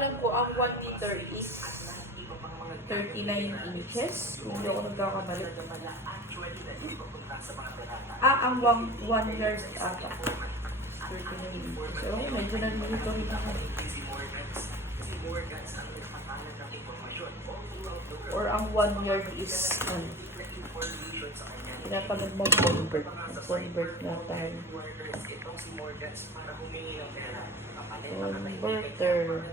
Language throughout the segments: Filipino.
alam ko, ang 1 meter is 39 inches. Kung hindi ako nagkakamali. Ang 1 yard ata. 39 inches. So, medyo nalilito rin ako. Or ang 1 yard is, pinapagod mag-convert. Convert na tayo. Converter.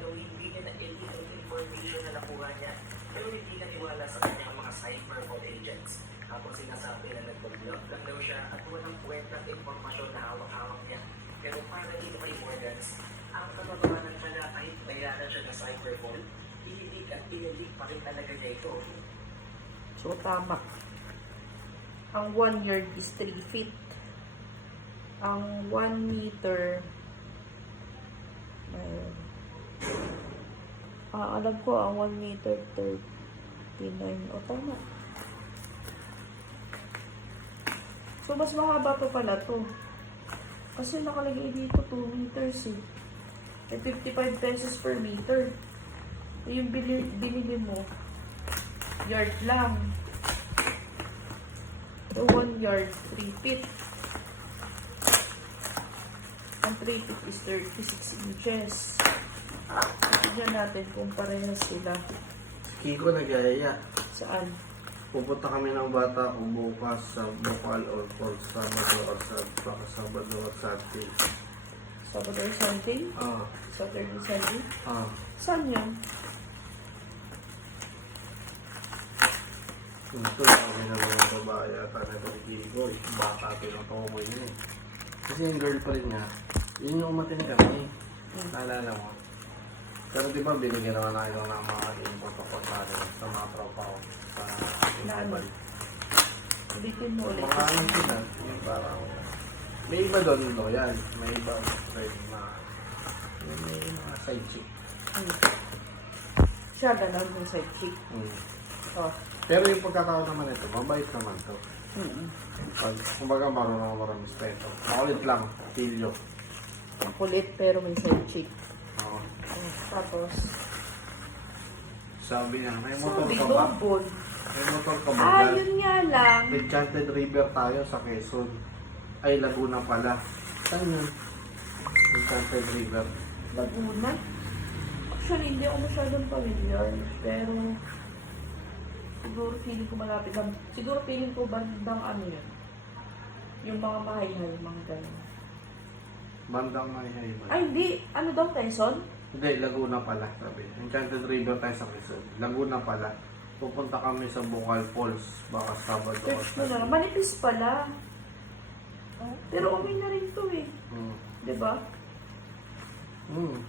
Pero hindi naniwala sa kanyang mga cyber agents. Tapos sinasabi na nag-block lang daw siya at walang kwentang impormasyon na hawak-hawak niya. Pero para dito kay Morgans, ang katotohanan siya na kahit bayaran siya ng cyberphone, ililig at ililig pa rin talaga niya ito. So tama. Ang 1 yard is 3 feet. Ang 1 meter, alam ko, ang 1 meter, 39. O, tama. So, mas mahaba pa pala to. Kasi nakalagay dito 2 meters eh. May 55 pesos per meter. So, yung binili mo, yard lang. So, 1 yard, 3 feet. Ang 3 feet is 36 inches. Tignan natin kung parehas sila. Kiko nag-ayaya. Saan? Pupunta kami ng bata kung bukas sa Bukal or Sabado or Sabado or Sunday. Sabado or Sunday? Saturday, Sunday? Saan yun? Ito kami ng mga babae yata na ito ni Kiko. Bata pinutukoy yun eh. Kasi yung girl pa rin nga, yun yung umatin kami. Naalala mo. Pero di ba binigyan naman tayo ng mga info-tokot natin sa mga tropa ko sa Inabal. Ulitin mo ulit. Mga ano sila, yung parang may iba doon loyal, may iba friend na may mga side chick. Siya gano'n yung side chick. Oh. Pero yung pagkatao naman ito, mabait naman to. Pag, kumbaga marunong respeto. Makulit lang, pilyo. Makulit pero may side chick. Oo. Tapos, Sabi niya, may motor sabi, ka ba? double. May motor ka ba? Yun nga lang. Enchanted River tayo sa Quezon. Ay, Laguna pala. Saan yun? Enchanted River. Laguna? Actually, hindi ako masyadong familiar. Pero, siguro feeling ko malapit lang. Siguro feeling ko bandang ano yun. Yung mga mahay-hay, mga ganun. Bandang Mayhay. Ay, hindi. Ano daw, Quezon? Hindi, Laguna pala. Sabi. Enchanted River tayo sa Quezon. Laguna pala. Pupunta kami sa Bukal Falls. Baka Sabado. Search mo na. Manipis pala. Pero okay na rin to eh. Diba?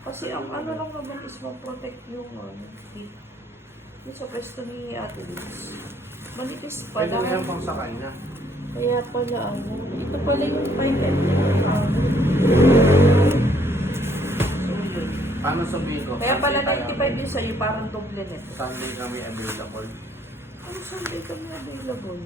Kasi ang ano lang naman is ma-protect yung teeth. Yung sa pwesto ni Ate Liz. Manipis Pwede pala. na yan pang sa kanya. Kaya pala ano. Ito pala yung pilot. Paano sabihin ko? Kaya pala Sunday 95 tayo. yun sa'yo. Parang doble net. Sunday kami available. Ano Sunday kami available?